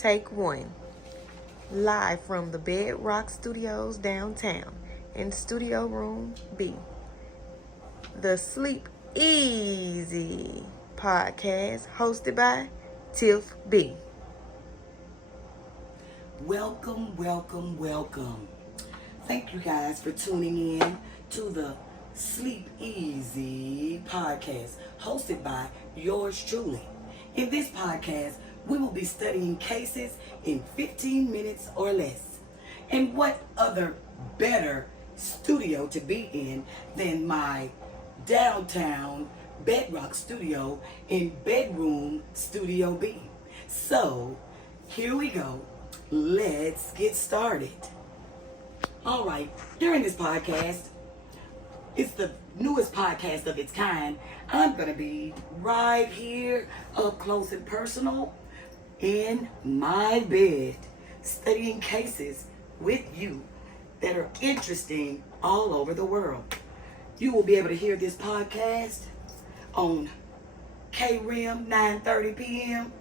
Take one. Live from the Bedrock Studios downtown in Studio Room B. The Sleep Easy podcast hosted by Tiff B. Welcome, welcome, welcome. Thank you guys for tuning in to the Sleep Easy podcast hosted by yours truly. In this podcast, we will be studying cases in 15 minutes or less. And what other better studio to be in than my downtown Bedrock studio in Bedroom Studio B. So, here we go. Let's get started. All right, during this podcast, it's the newest podcast of its kind. I'm going to be right here, up close and personal, in my bed, studying cases with you that are interesting all over the world. You will be able to hear this podcast on KRIM 9:30 p.m.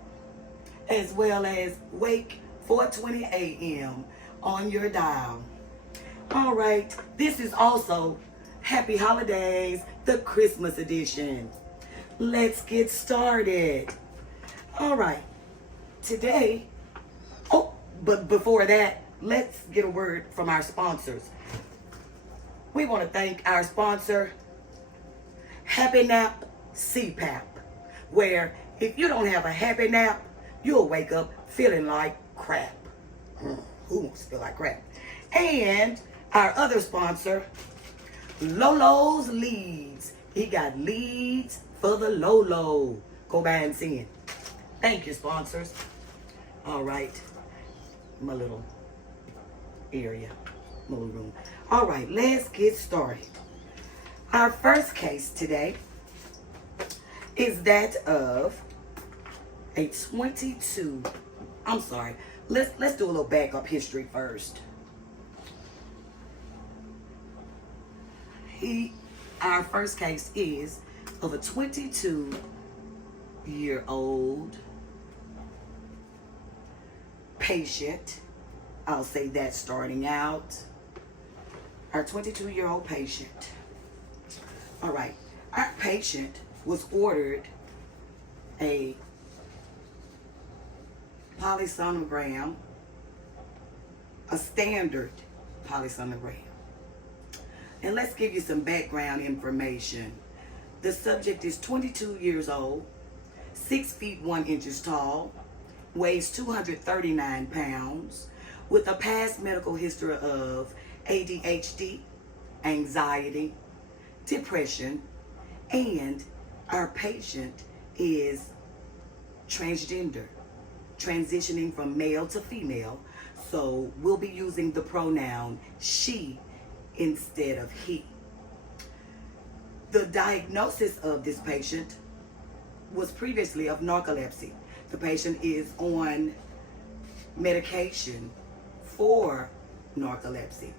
as well as Wake 4:20 a.m. on your dial. All right, this is also Happy Holidays, the Christmas edition. Let's get started. All right, today, but before that, let's get a word from our sponsors. We want to thank our sponsor, Happy Nap CPAP, where if you don't have a happy nap, you'll wake up feeling like crap. Who wants to feel like crap? And our other sponsor, Lolo's Leads. He got leads for the Lolo. Go by and see it. Thank you, sponsors. All right, my little area, my little room. All right, let's get started. Our first case today is that of a 22. I'm sorry. Let's do a little backup history first. Our first case is of a 22-year-old patient. I'll say that starting out. Our 22-year-old patient. All right. Our patient was ordered a polysonogram, a standard polysonogram. And let's give you some background information. The subject is 22 years old, 6 feet 1 inches tall, weighs 239 pounds, with a past medical history of ADHD, anxiety, depression, and our patient is transgender, transitioning from male to female, so we'll be using the pronoun she instead of he. The diagnosis of this patient was previously of narcolepsy. The patient is on medication for narcolepsy.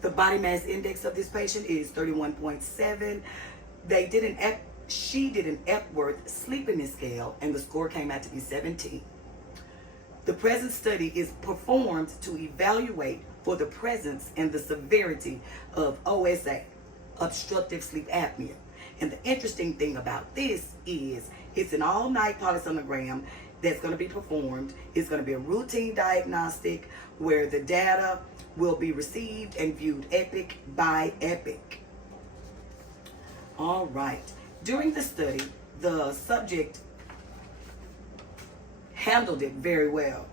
The body mass index of this patient is 31.7. She did an Epworth sleepiness scale and the score came out to be 17. The present study is performed to evaluate for the presence and the severity of OSA, obstructive sleep apnea. And the interesting thing about this is it's an all-night polysonogram that's going to be performed. It's going to be a routine diagnostic where the data will be received and viewed epic by epic. All right. During the study, the subject handled it very well.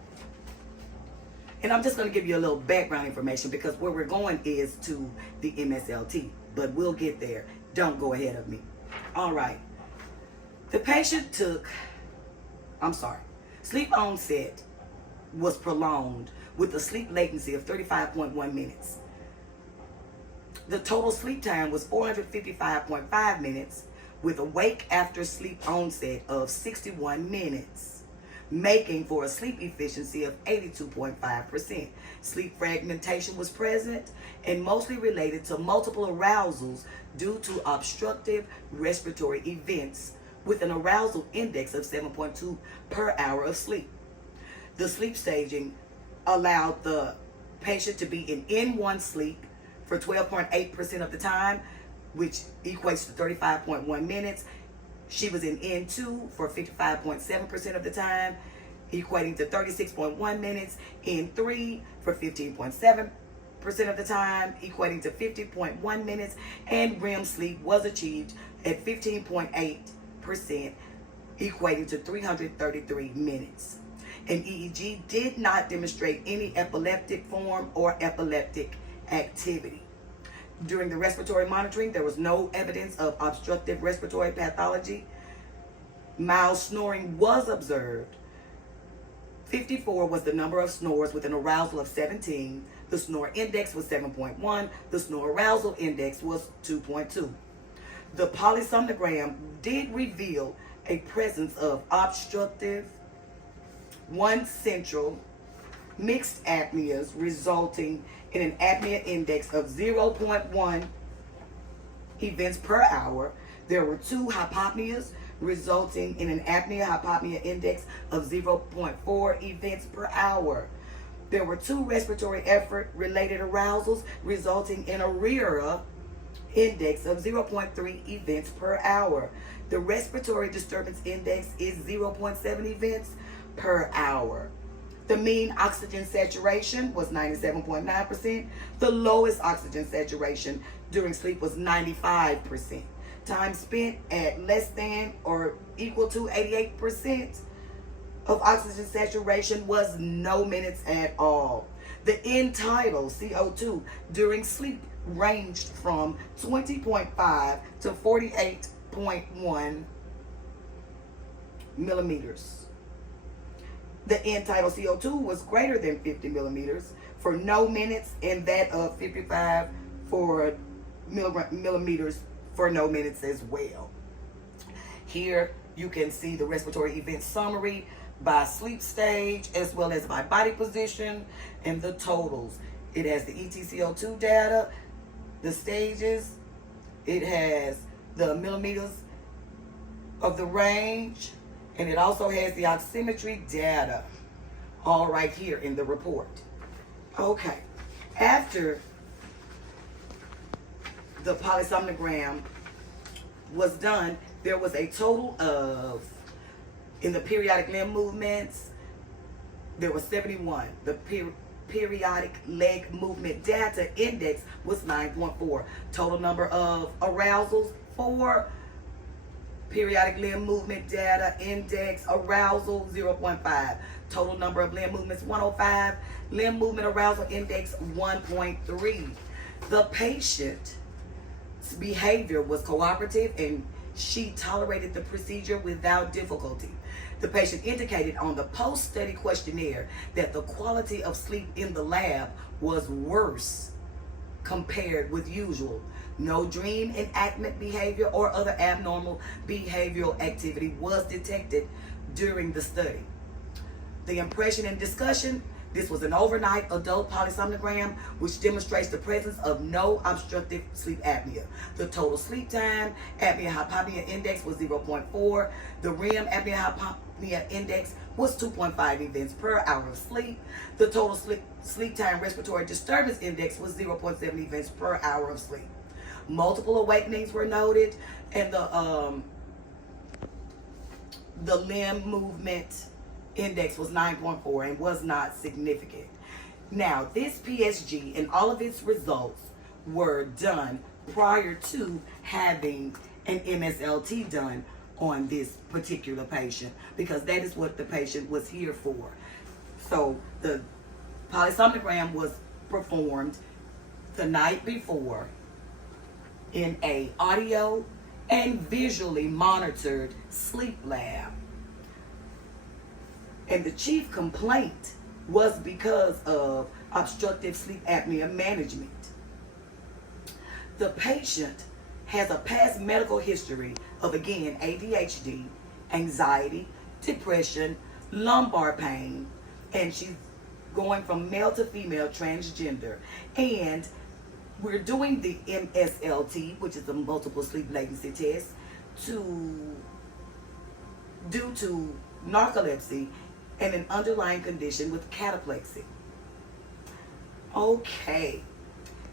And I'm just going to give you a little background information because where we're going is to the MSLT, but we'll get there. Don't go ahead of me. All right. The patient sleep onset was prolonged with a sleep latency of 35.1 minutes. The total sleep time was 455.5 minutes with a wake after sleep onset of 61 minutes, making for a sleep efficiency of 82.5%. Sleep fragmentation was present and mostly related to multiple arousals due to obstructive respiratory events with an arousal index of 7.2 per hour of sleep. The sleep staging allowed the patient to be in N1 sleep for 12.8% of the time, which equates to 35.1 minutes. She was in N2 for 55.7% of the time, equating to 36.1 minutes. N3 for 15.7% of the time, equating to 50.1 minutes. And REM sleep was achieved at 15.8%, equating to 333 minutes. And EEG did not demonstrate any epileptic form or epileptic activity. During the respiratory monitoring, there was no evidence of obstructive respiratory pathology. Mild snoring was observed. 54 was the number of snores with an arousal of 17. The snore index was 7.1. The snore arousal index was 2.2. The polysomnogram did reveal a presence of obstructive, one central, mixed apneas, resulting in an apnea index of 0.1 events per hour. There were 2 hypopneas, resulting in an apnea-hypopnea index of 0.4 events per hour. There were 2 respiratory effort-related arousals, resulting in a RERA index of 0.3 events per hour. The respiratory disturbance index is 0.7 events per hour. The mean oxygen saturation was 97.9%. The lowest oxygen saturation during sleep was 95%. Time spent at less than or equal to 88% of oxygen saturation was no minutes at all. The end-tidal CO2 during sleep ranged from 20.5 to 48.1 millimeters. The end-tidal CO2 was greater than 50 millimeters for no minutes, and that of 55 for millimeters for no minutes as well. Here you can see the respiratory event summary by sleep stage as well as by body position and the totals. It has the ETCO2 data, the stages, it has the millimeters of the range, and it also has the oximetry data, all right here in the report. Okay, after the polysomnogram was done, there was a total of, in the periodic limb movements, there was 71. The periodic leg movement data index was 9.4. Total number of arousals, 4. Periodic limb movement data index arousal 0.5. Total number of limb movements 105. Limb movement arousal index 1.3. The patient's behavior was cooperative and she tolerated the procedure without difficulty. The patient indicated on the post-study questionnaire that the quality of sleep in the lab was worse compared with usual. No dream enactment behavior or other abnormal behavioral activity was detected during the study. The impression and discussion: this was an overnight adult polysomnogram which demonstrates the presence of no obstructive sleep apnea. The total sleep time, apnea-hypopnea index was 0.4. The REM apnea-hypopnea index was 2.5 events per hour of sleep. The total sleep time respiratory disturbance index was 0.7 events per hour of sleep. Multiple awakenings were noted, and the limb movement index was 9.4 and was not significant. Now, this PSG and all of its results were done prior to having an MSLT done on this particular patient, because that is what the patient was here for. So the polysomnogram was performed the night before in a audio and visually monitored sleep lab. And the chief complaint was because of obstructive sleep apnea management. The patient has a past medical history of, again, ADHD, anxiety, depression, lumbar pain, and she's going from male to female, transgender. And we're doing the MSLT, which is the multiple sleep latency test, due to narcolepsy and an underlying condition with cataplexy. Okay.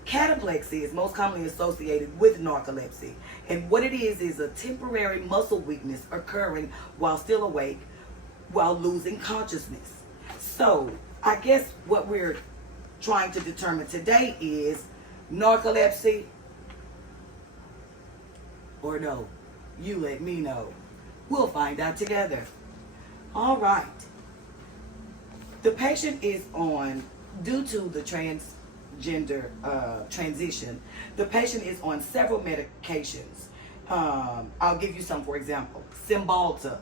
Cataplexy is most commonly associated with narcolepsy, and what it is a temporary muscle weakness occurring while still awake, while losing consciousness. So, I guess what we're trying to determine today is narcolepsy or no. You let me know. We'll find out together. All right. The patient is on, due to the transgender transition, the patient is on several medications. I'll give you some, for example. Cymbalta,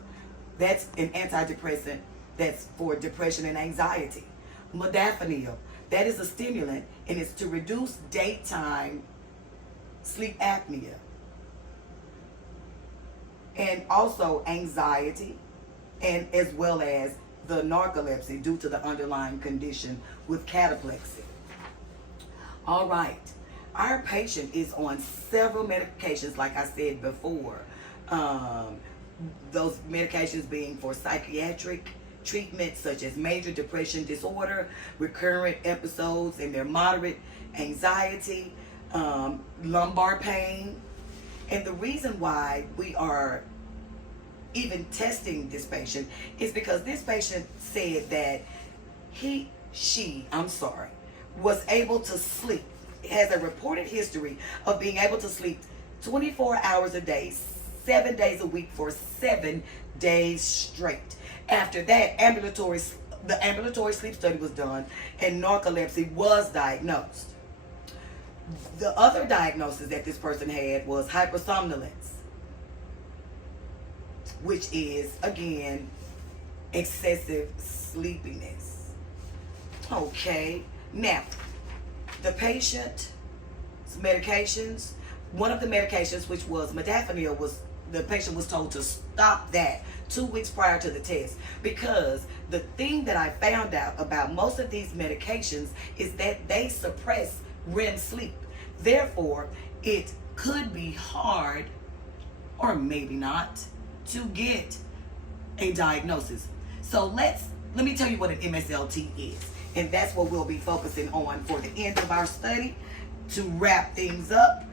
that's an antidepressant that's for depression and anxiety. Modafinil, that is a stimulant, and it's to reduce daytime sleep apnea. And also anxiety, and as well as the narcolepsy due to the underlying condition with cataplexy. All right. Our patient is on several medications, like I said before. Those medications being for psychiatric treatment, such as major depression disorder, recurrent episodes and their moderate anxiety, lumbar pain. And the reason why we are even testing this patient is because this patient said that she was able to sleep, has a reported history of being able to sleep 24 hours a day, 7 days a week for 7 days straight. After that, the ambulatory sleep study was done and narcolepsy was diagnosed. The other diagnosis that this person had was hypersomnolence, which is, again, excessive sleepiness. Okay, now, the patient's medications, one of the medications, which was modafinil, the patient was told to stop that 2 weeks prior to the test, because the thing that I found out about most of these medications is that they suppress REM sleep. Therefore, it could be hard, or maybe not, to get a diagnosis. So let me tell you what an MSLT is. And that's what we'll be focusing on for the end of our study to wrap things up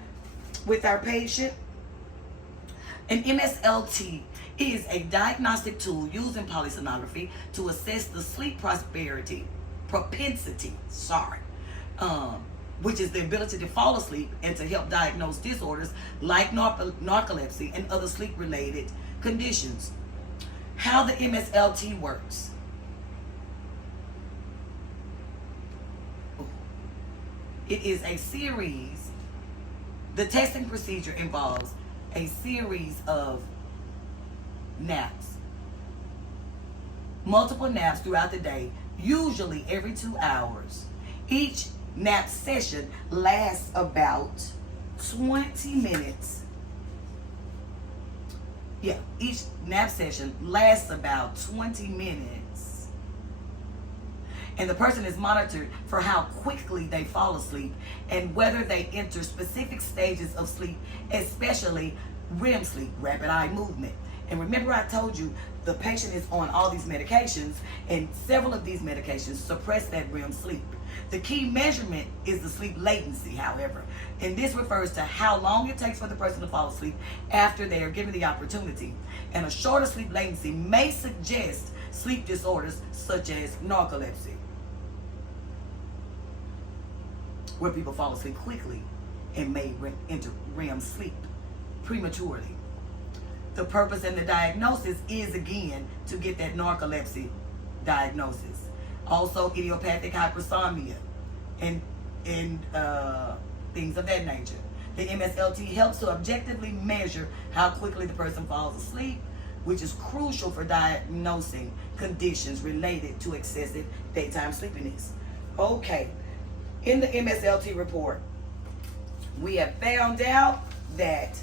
with our patient. An MSLT is a diagnostic tool used in polysomnography to assess the sleep propensity, which is the ability to fall asleep and to help diagnose disorders like narcolepsy and other sleep-related conditions. How the MSLT works. It is a series, the testing procedure involves a series of naps. Multiple naps throughout the day, usually every 2 hours. Each nap session lasts about 20 minutes. Each nap session lasts about 20 minutes. And the person is monitored for how quickly they fall asleep and whether they enter specific stages of sleep, especially REM sleep, rapid eye movement. And remember, I told you the patient is on all these medications, and several of these medications suppress that REM sleep. The key measurement is the sleep latency, however, and this refers to how long it takes for the person to fall asleep after they are given the opportunity. And a shorter sleep latency may suggest sleep disorders such as narcolepsy, where people fall asleep quickly and may enter REM sleep prematurely. The purpose and the diagnosis is, again, to get that narcolepsy diagnosis. Also, idiopathic hypersomnia and things of that nature. The MSLT helps to objectively measure how quickly the person falls asleep, which is crucial for diagnosing conditions related to excessive daytime sleepiness. Okay, in the MSLT report, we have found out that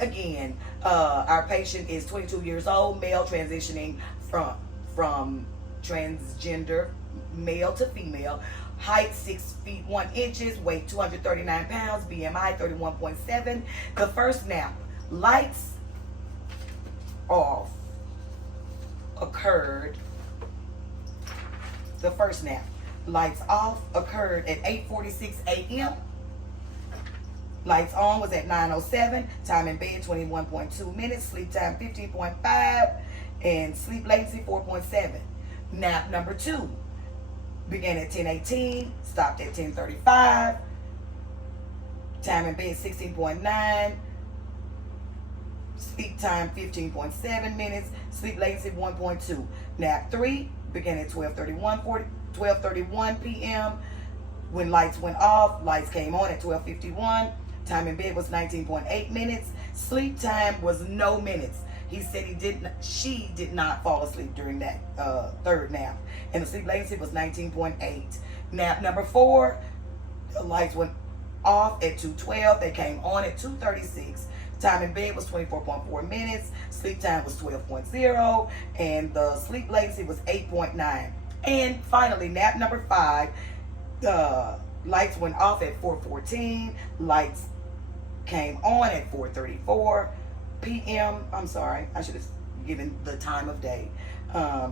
again, our patient is 22 years old, male, transitioning from transgender male to female, height 6 feet 1 inches, weight 239 pounds, BMI 31.7. The first nap lights off occurred, the first nap, lights off occurred at 8:46 a.m. Lights on was at 9:07. Time in bed 21.2 minutes. Sleep time 15.5. And sleep latency 4.7. Nap number 2 began at 10:18. Stopped at 10:35. Time in bed 16.9. Sleep time 15.7 minutes. Sleep latency 1.2. Nap 3 began at 12:31 p.m. When lights went off, lights came on at 12:51. Time in bed was 19.8 minutes. Sleep time was no minutes. He said she did not fall asleep during that third nap. And the sleep latency was 19.8. Nap number 4, the lights went off at 2:12. They came on at 2:36. Time in bed was 24.4 minutes. Sleep time was 12.0. And the sleep latency was 8.9. And finally, nap number 5, the lights went off at 4:14. Lights came on at 4:34 p.m. I'm sorry, I should have given the time of day.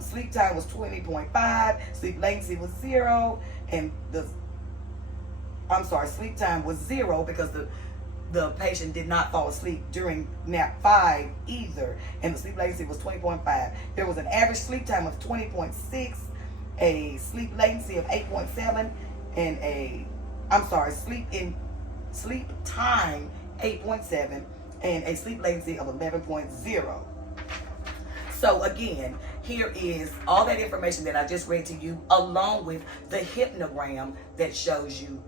Sleep time was 20.5. Sleep latency was 0. And sleep time was 0 because the patient did not fall asleep during nap 5 either. And the sleep latency was 20.5. There was an average sleep time of 20.6, a sleep latency of 8.7, and sleep time 8.7, and a sleep latency of 11.0. So again, here is all that information that I just read to you, along with the hypnogram that shows you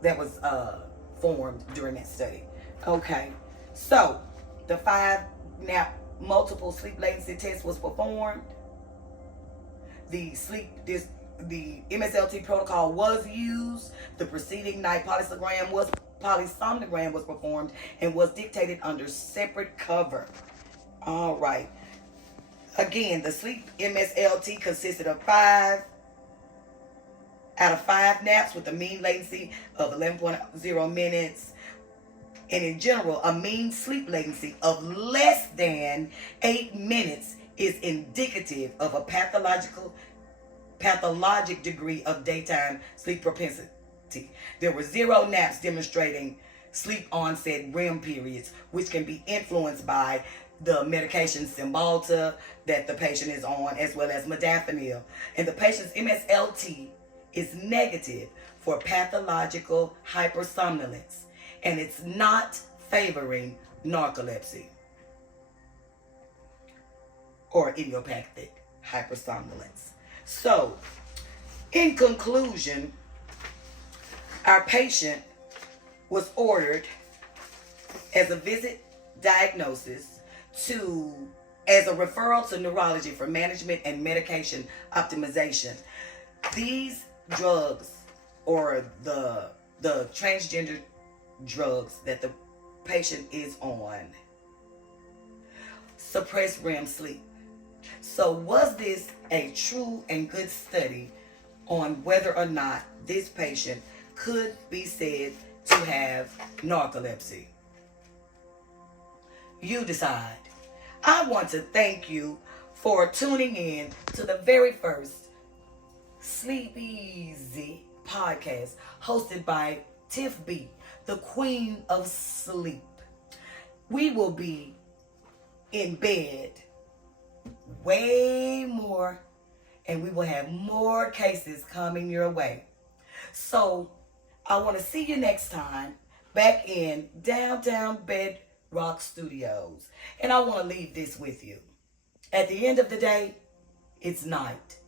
that was formed during that study. Okay, so the 5-nap multiple sleep latency test was performed. The MSLT protocol was used. The preceding night polysomnogram was performed and was dictated under separate cover. All right. Again, the sleep MSLT consisted of 5 out of 5 naps with a mean latency of 11.0 minutes. And in general, a mean sleep latency of less than 8 minutes is indicative of a pathologic degree of daytime sleep propensity. There were 0 naps demonstrating sleep onset REM periods, which can be influenced by the medication Cymbalta that the patient is on, as well as modafinil. And the patient's MSLT is negative for pathological hypersomnolence, and it's not favoring narcolepsy or idiopathic hypersomnolence. So, in conclusion, our patient was ordered as a visit diagnosis as a referral to neurology for management and medication optimization. These drugs, or the transgender drugs that the patient is on, suppress REM sleep. So was this a true and good study on whether or not this patient could be said to have narcolepsy? You decide. I want to thank you for tuning in to the very first Sleep Easy podcast hosted by Tiff B, the queen of sleep. We will be in bed way more, and we will have more cases coming your way. So I want to see you next time back in downtown Bedrock Studios. And I want to leave this with you. At the end of the day, it's night.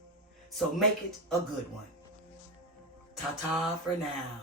So make it a good one. Ta-ta for now.